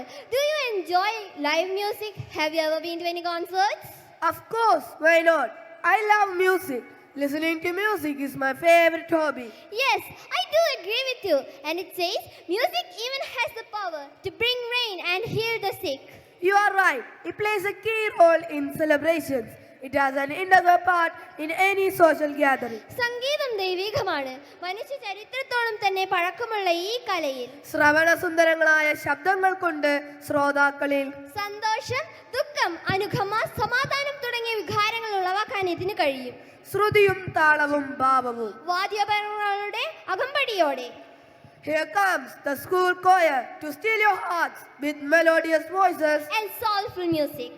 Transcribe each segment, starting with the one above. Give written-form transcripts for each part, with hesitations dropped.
well. Do you enjoy live music? Have you ever been to any concerts? Of course, why not? I love music. Listening to music is my favorite hobby. Yes, I do agree with you. And it says music even has the power to bring rain and heal the sick. You are right. It plays a key role in celebrations. It has an integral part in any social gathering. സംഗീതം ദൈവികമാണ്. മനുഷ്യ ചരിത്രത്തോളം തന്നെ പഴക്കമുള്ള ഈ കലയിൽ ശ്രവണസുന്ദരങ്ങളായ ശബ്ദങ്ങൾ കൊണ്ട് ശ്രോതാക്കളിൽ സന്തോഷം, ദുഃഖം, അനുകമ്പ, സമാധാനം തുടങ്ങിയ വികാരങ്ങൾ ഉളവാക്കാൻ ഇതിന് കഴിയും. ശ്രുതിയും താളവും ഭാവവും. വാദ്യോപകരണങ്ങളുടെ അകമ്പടിയോടെ. Here comes the school choir to steal your hearts with melodious voices and soulful music.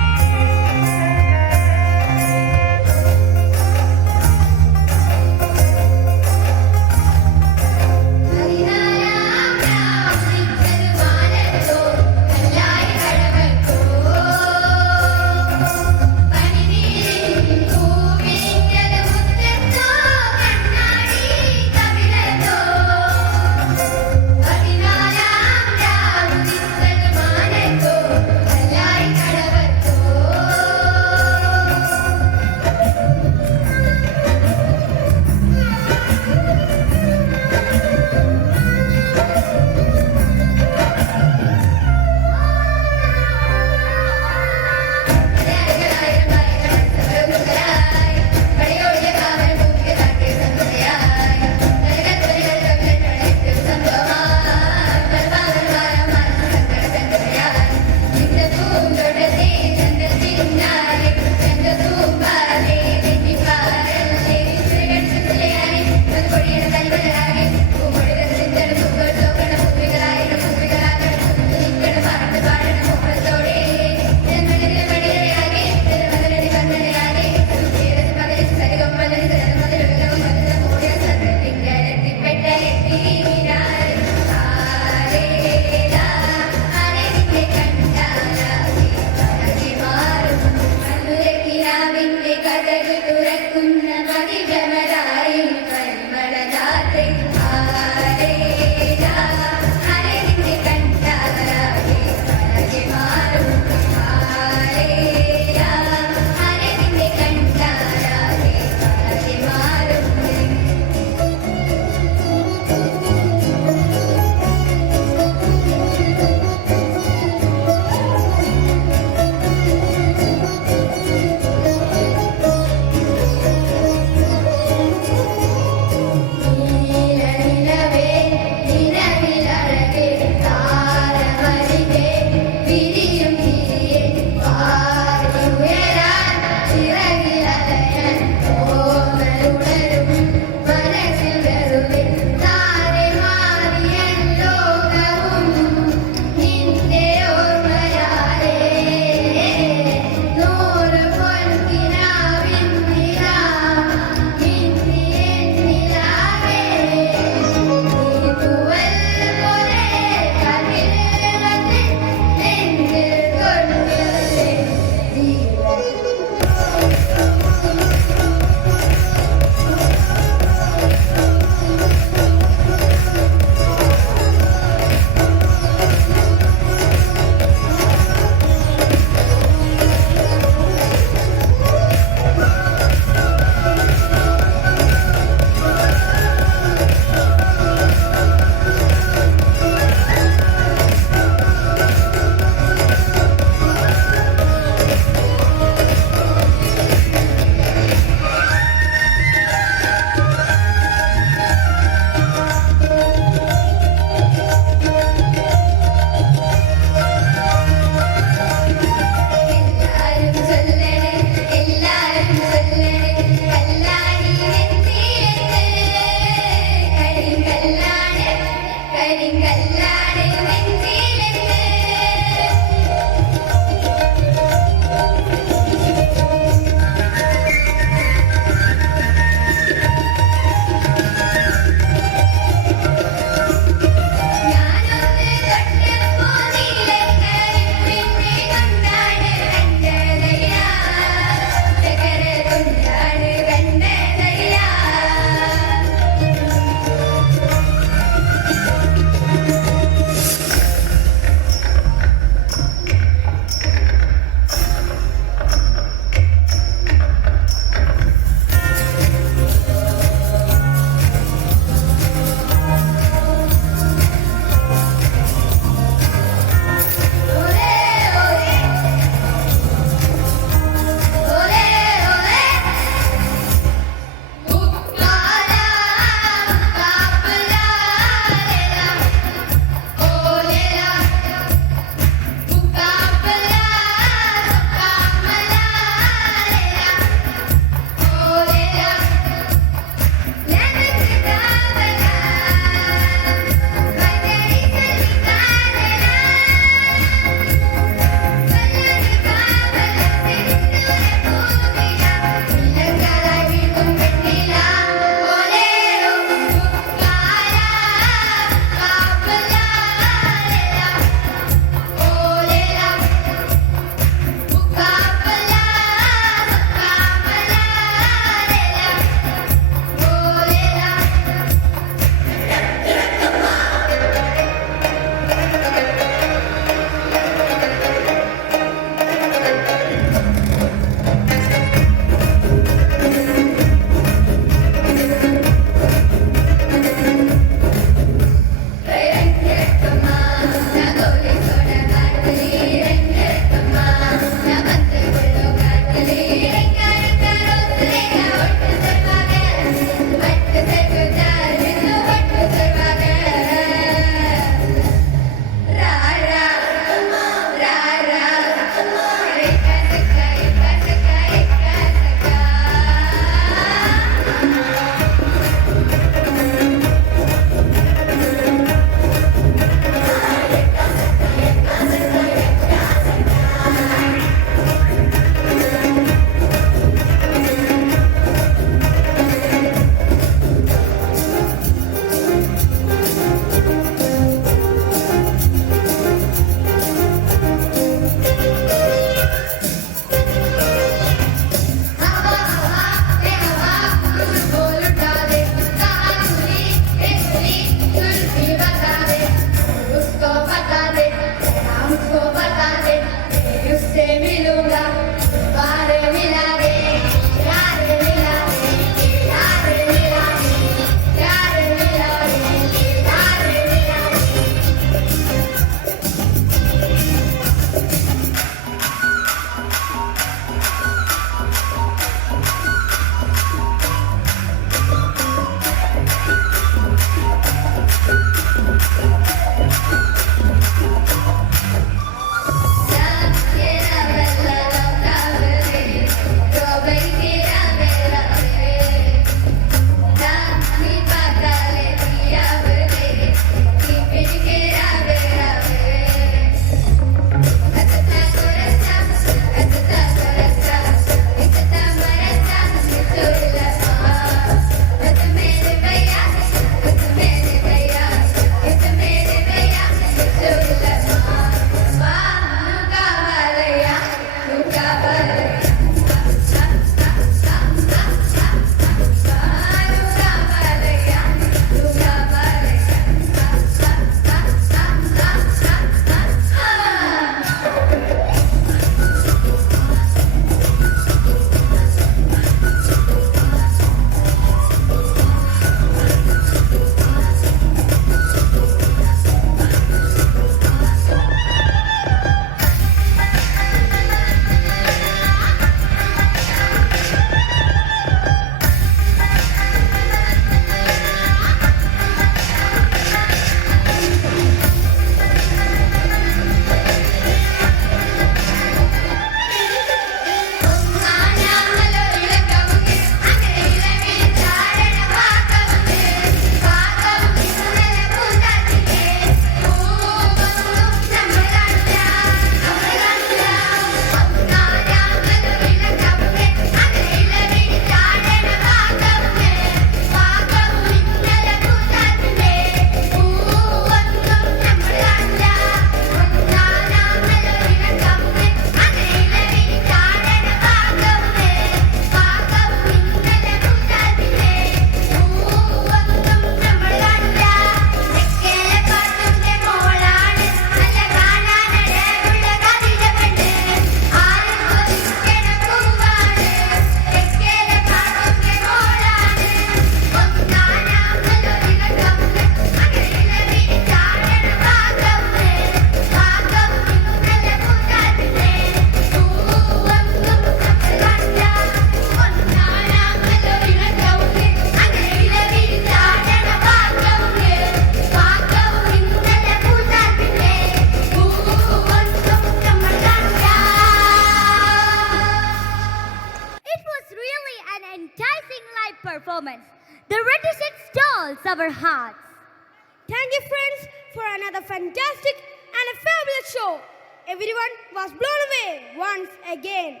for another fantastic and a fabulous show. Everyone was blown away once again.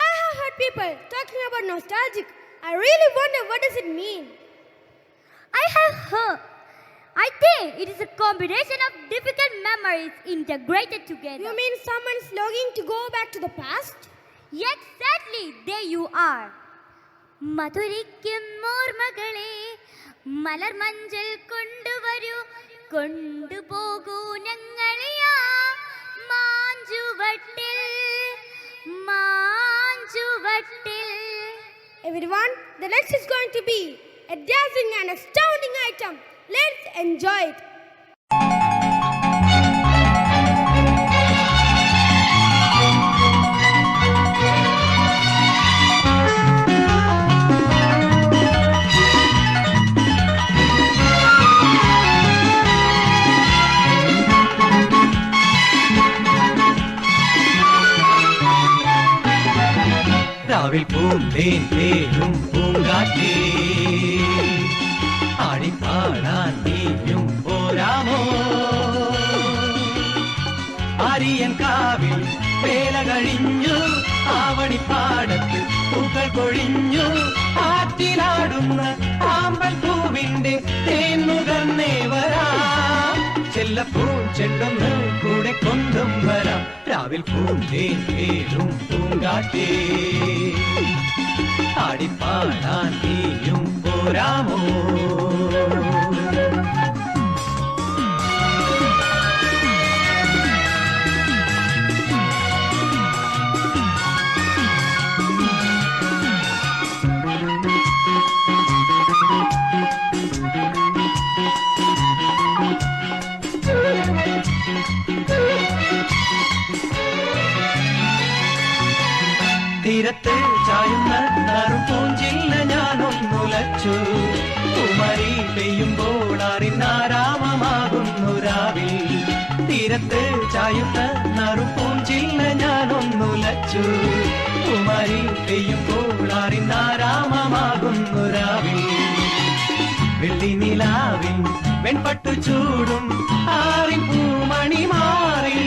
I have heard people talking about nostalgic. I really wonder what does it mean? I think it is a combination of difficult memories integrated together. You mean someone's longing to go back to the past? Exactly, there you are. മധുരിക്കും ഓർമ്മകളെ മലർമഞ്ചൽ കൊണ്ടുവരൂ കൊണ്ടുപോകൂ ഞങ്ങളെ ആ മാഞ്ചുവട്ടിൽ മാഞ്ചുവട്ടിൽ. Everyone, the next is going to be a dazzling and astounding item. Let's enjoy it. രാവിൽ പൂന്തേൻ തേനും പൂങ്കാറ്റേ ആടിപ്പാടാൻ നീയും പോരാമോ ആര്യൻ കാവിൽ വേല കഴിഞ്ഞു ആവണിപ്പാടത്ത് പൂക്കൾ കൊഴിഞ്ഞു ആറ്റിലാടുന്ന ആമ്പൽ പൂവിന്റെ തേൻ നുകർന്നേ വരാം ചെല്ലപ്പൂ ചെണ്ടൊന്ന് കൂടെ കൊണ്ടും വരാം രാവിൽ പൂന്തേൻ തേനും പൂങ്കാറ്റേ ആടിപ്പാടാൻ നീയും പോരാമോ തീരത്ത് ചായുന്ന നറുപൂഞ്ചില്ല ഞാനൊന്നുലച്ചു കുമരി പെയ്യുമ്പോൾ അറിനാരാമമാകുന്നു രാവിൽ തീരത്ത് ചായുന്ന നറുപൂഞ്ചില്ല ഞാനൊന്നുലച്ചു കുമരി പെയ്യുമ്പോൾ അറിനാരാമമാകുന്നു രാവിൽ വെള്ളി നിലാവിൽ വെൺപട്ടു ചൂടും ആറിൻ പൂമണി മാറി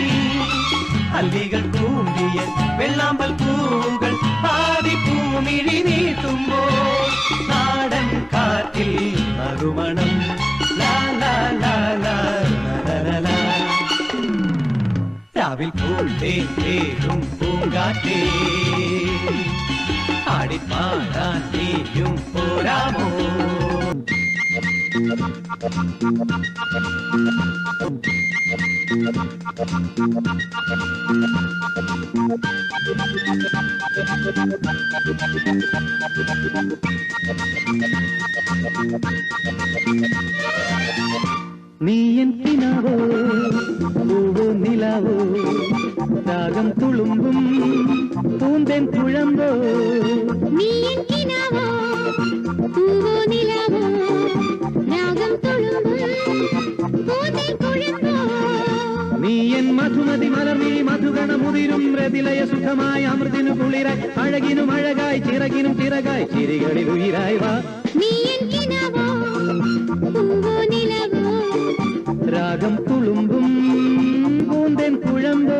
അല്ലികൾ കൂമ്പിയ വെള്ളാമ്പൽ പൂവുകൾ പാതി പൂമിഴി നീട്ടുമ്പോൾ നാടൻ കാറ്റിൽ നറുമണം ലാ ലാ ലാ ലാ ലാ ലാ. രാവിൽ പൂന്തേൻ തേനും പൂങ്കാറ്റേ ആടിപ്പാടാൻ നീയും പോരാമോ നീയൻ കിനാവോ പൂവോ നിലാവോ രാഗം തുളുമ്പും പൂന്തേൻ കുഴമ്പോ നീയൻ കിനാവോ പൂവോ നിലാവോ രാഗം തുളുമ്പും പൂന്തേൻ കുഴമ്പോ നീയൻ മധുമതി മലർമിഴി മധുഗണ മുതിരും രതിലയ സുഖമായ അമൃതിനു കുളിരായി അഴകിനും അഴകായി ചിറകിനും ചിറകായി ചിരികളിൽ ഉയിരായി വാ നീയൻ കിനാവോ പൂവോ നിലാവോ രാഗം തുളുമ്പും പൂന്തേൻ കുഴമ്പോ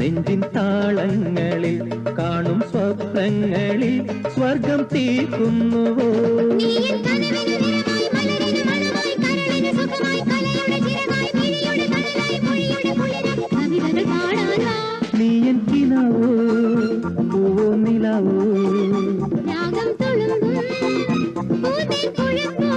നെഞ്ചിൻ താളങ്ങളിൽ കാണും സ്വപ്നങ്ങളിൽ സ്വർഗം തീർക്കുന്നുവോ നീയൻ കിനാവോ പൂവോ നിലാവോ രാഗം തുളുമ്പും പൂന്തേൻ കുഴമ്പോ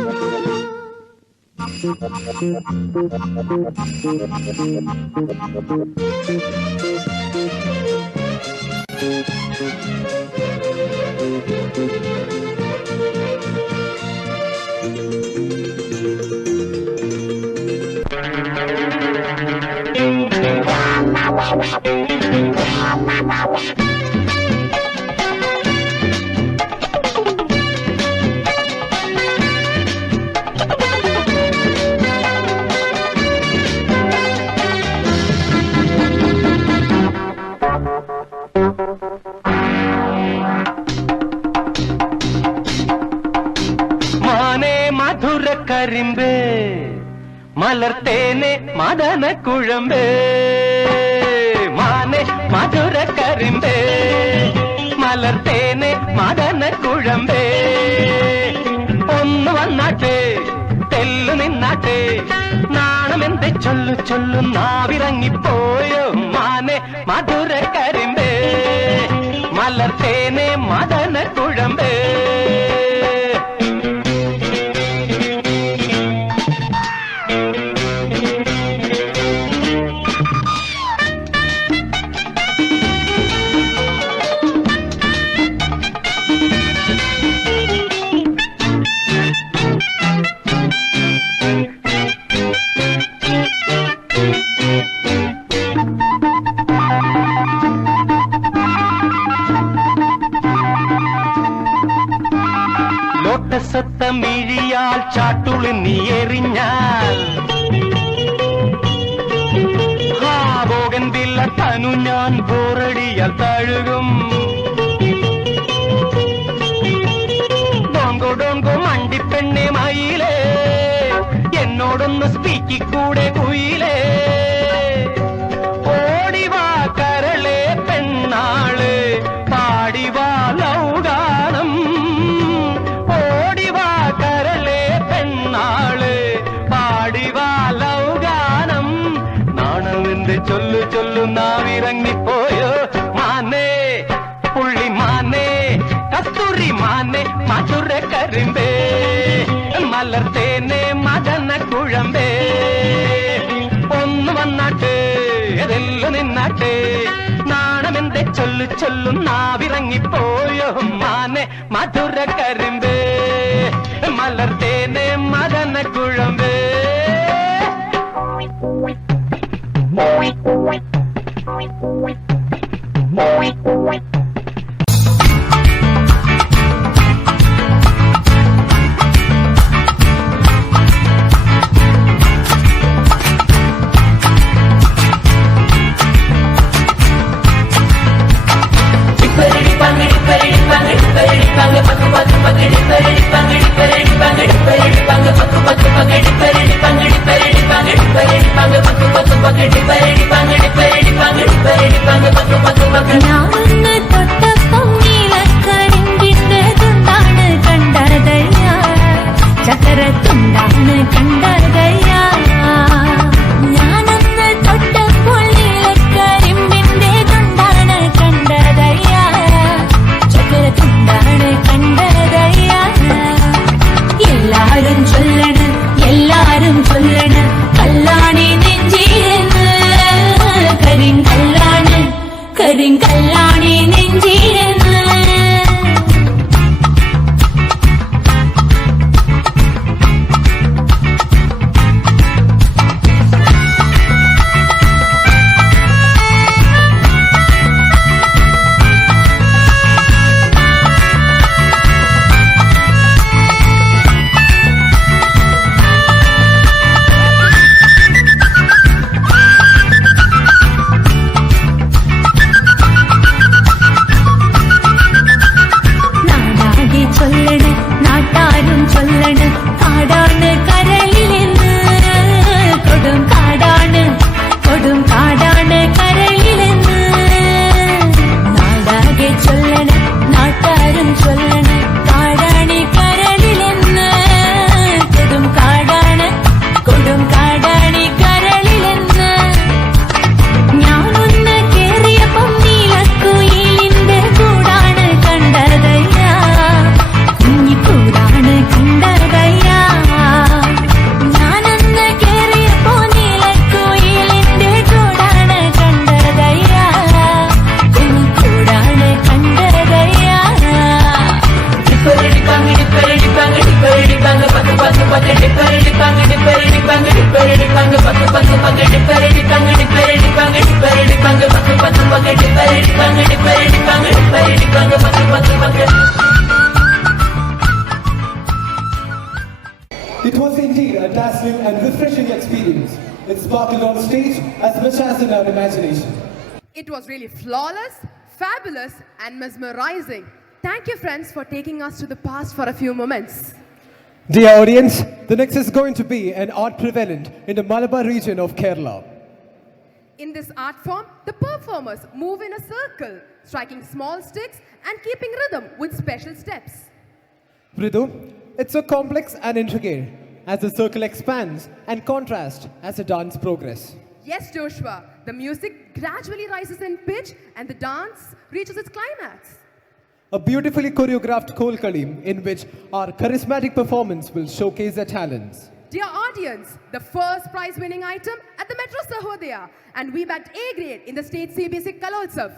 കരിമ്പേ മലർത്തേനെ മദന കുഴമ്പേ മാനെ മധുര കരിമ്പേ മലർത്തേനെ മദന കുഴമ്പേ ഒന്ന് വന്നാട്ടെ തെല്ലു നിന്നാട്ടെ നാണമെന്തെ ചൊല്ലു ചൊല്ലു നാവിറങ്ങിപ്പോയോ മാനെ മധുര കരിമ്പേ മലർത്തേനെ മദന കുഴമ്പേ ലോട്ടസത്തമിഴിയാൽ ചാട്ടുളി നീ എറിഞ്ഞാൽ ബോഗൻ വില്ല തനു ഞാൻ ബോറടിയാൽ തഴുകും ഡോങ്കോ ഡോങ്കോ മണ്ടിപ്പെണ്ണെ മയിലേ എന്നോടൊന്ന് സ്പീക്കിക്കൂടെ കുയിലേ ഓടിവാ കരളെ പെണ്ണാള് പാടിവാ ലൗഗാനം ഓടിവാ കരളെ പെണ്ണാള് പാടിവാ ലൗഗാനം നാണമെന്ന് ചൊല്ലു ചൊല്ലു നാവിറങ്ങിപ്പോയോ മാനേ പുള്ളി മാനേ കസ്തൂരി മാനേ മധുര കരിമ്പേ മലർത്തേനെ മദന കുഴമ്പേ ഒന്ന് വന്നാട്ടെ അതെല്ലാം നിന്നാട്ടെ നാണമെന്തെ ചൊല്ലു ചൊല്ലു നാവിറങ്ങിപ്പോയോ മാനെ മധുര കരിമ്പേ മലർത്തേനെ മദന കുഴമ്പേ Pagadi, pagadi, pagadi, pagadi, pagadi, pagadi, pagadi, pagadi, pagadi, pagadi, pagadi, pagadi, It was indeed a dazzling and refreshing experience. It sparkled on stage as much as in our imagination. It was really flawless, fabulous, and mesmerizing. Thank you, friends, for taking us to the past for a few moments. Dear audience, the next is going to be an art prevalent in the Malabar region of Kerala. In this art form, the performers move in a circle, striking small sticks and keeping rhythm with special steps. Ridu, it's so complex and intricate as the circle expands and contrasts as the dance progresses. Yes, Joshua, the music gradually rises in pitch and the dance reaches its climax. A beautifully choreographed Kolkali in which our charismatic performance will showcase their talents. Dear audience, the first prize winning item at the Metro Sahodaya, and we bagged A grade in the state CBSE Kalotsav.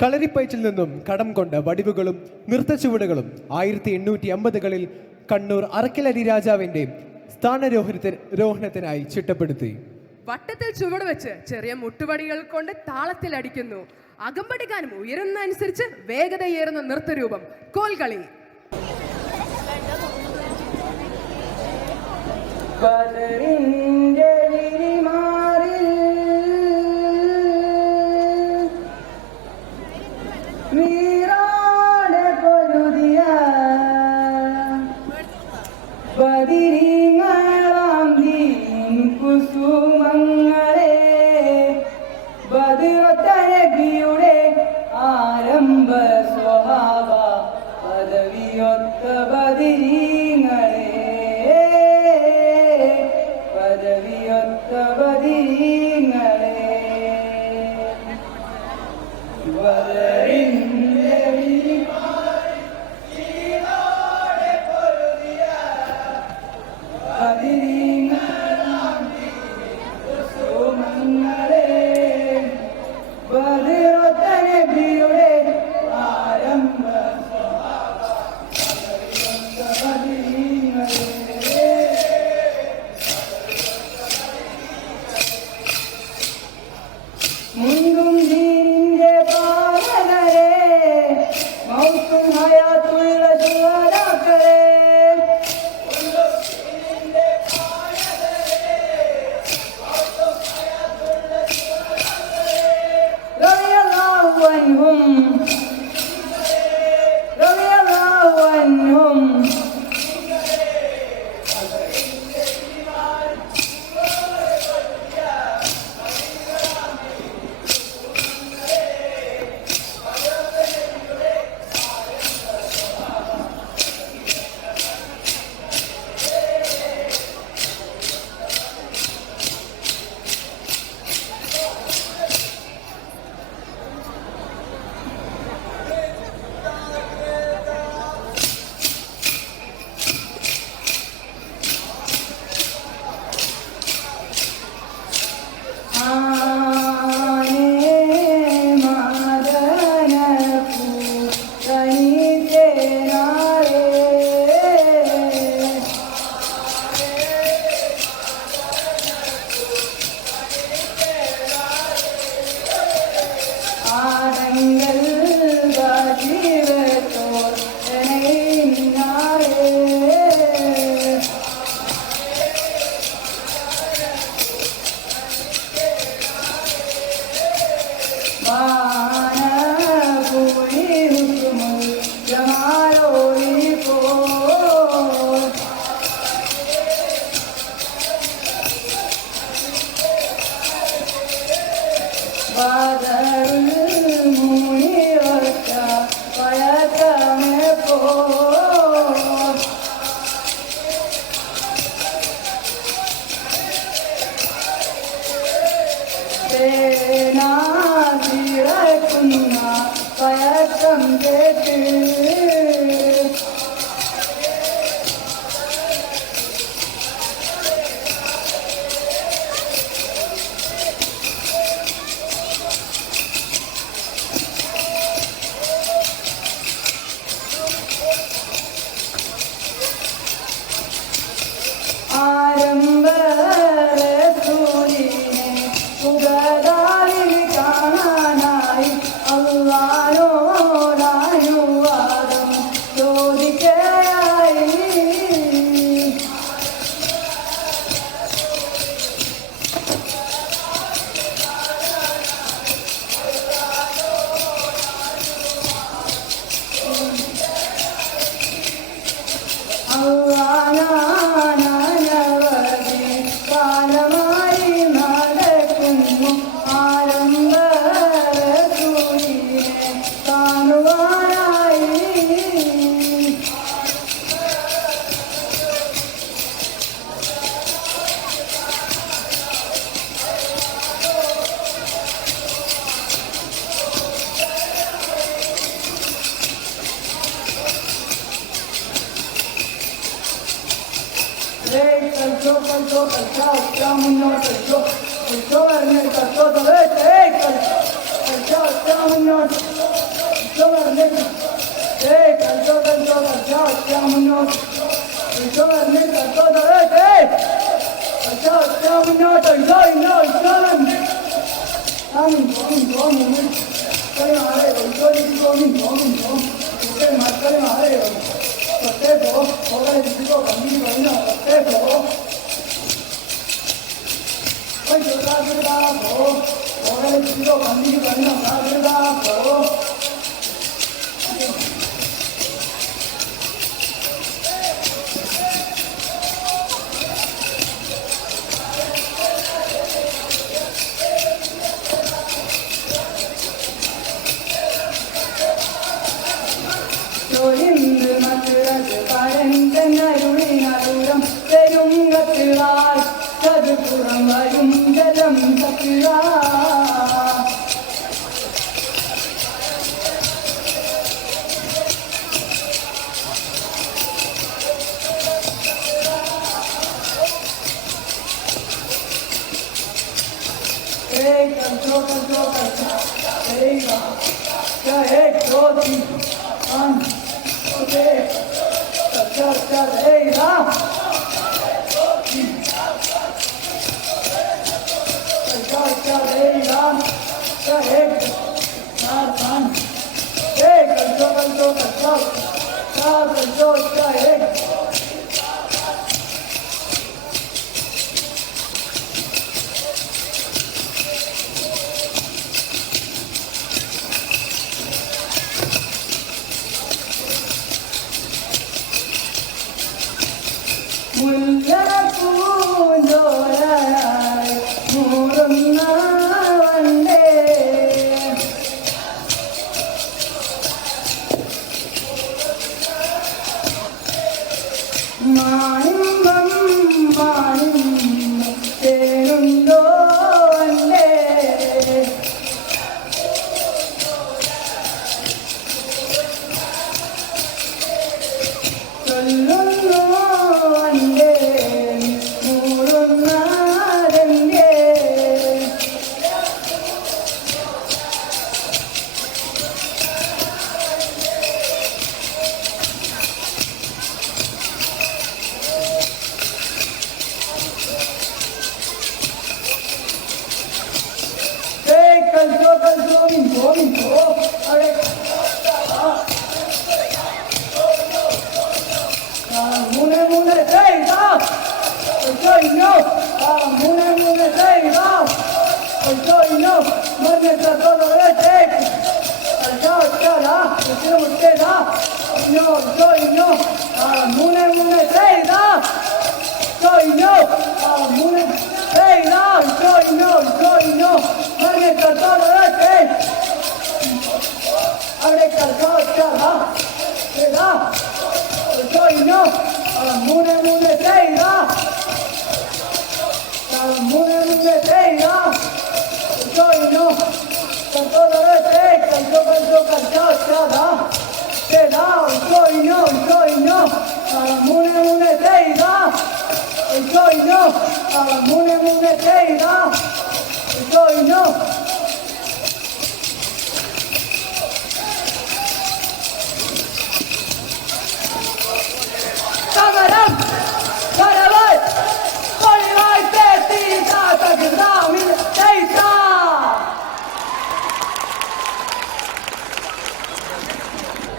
കളരിപ്പയറ്റിൽ നിന്നും കടം കൊണ്ട വടിവുകളും നൃത്തച്ചുവടുകളും 1850കളിൽ കണ്ണൂർ അറക്കലരി രാജാവിന്റെ സ്ഥാനരോഹണത്തിനായി ചിട്ടപ്പെടുത്തി. വട്ടത്തിൽ ചുവട് വെച്ച് ചെറിയ മുട്ടുപടികൾ കൊണ്ട് താളത്തിൽ അടിക്കുന്നു. അകമ്പടി ഗാനം ഉയരുന്ന അനുസരിച്ച് വേഗതയേറുന്ന നൃത്തരൂപം കോൽകളി.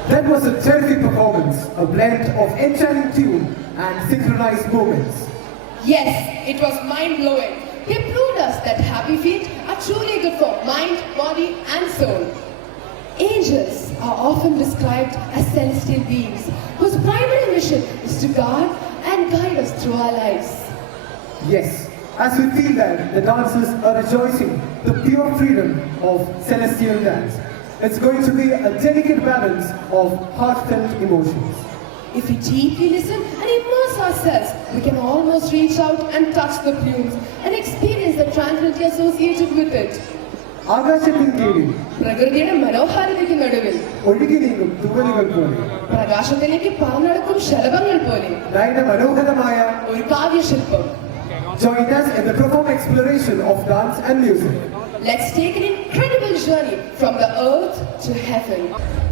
That was a terrific performance, a blend of enchanting tune and synchronized movements. Yes, it was mind-blowing. They proved us that happy feet are truly good for mind, body and soul. Angels are often described as celestial beings whose primary mission is to guard and guide us through our lives. Yes, as we feel that the dancers are rejoicing the pure freedom of celestial dance. It's going to be a delicate balance of heartfelt emotions. If we deeply listen and immerse ourselves, we can almost reach out and touch the plumes and experience the tranquility associated with it. ആകാശത്തിന് കീഴിൽ പ്രകൃതിയുടെ മനോഹാരിതയ്ക്ക് നടുവിൽ ഒഴുകി നീങ്ങും തുകലുകൾ പോലെ പ്രകാശത്തിലേക്ക് പറന്നടക്കും ശലഭങ്ങൾ പോലെ നയന മനോഹരമായ ഒരു കാവ്യശില്പം. Join us in the profound exploration of dance and music. Let's take an incredible journey from the earth to heaven.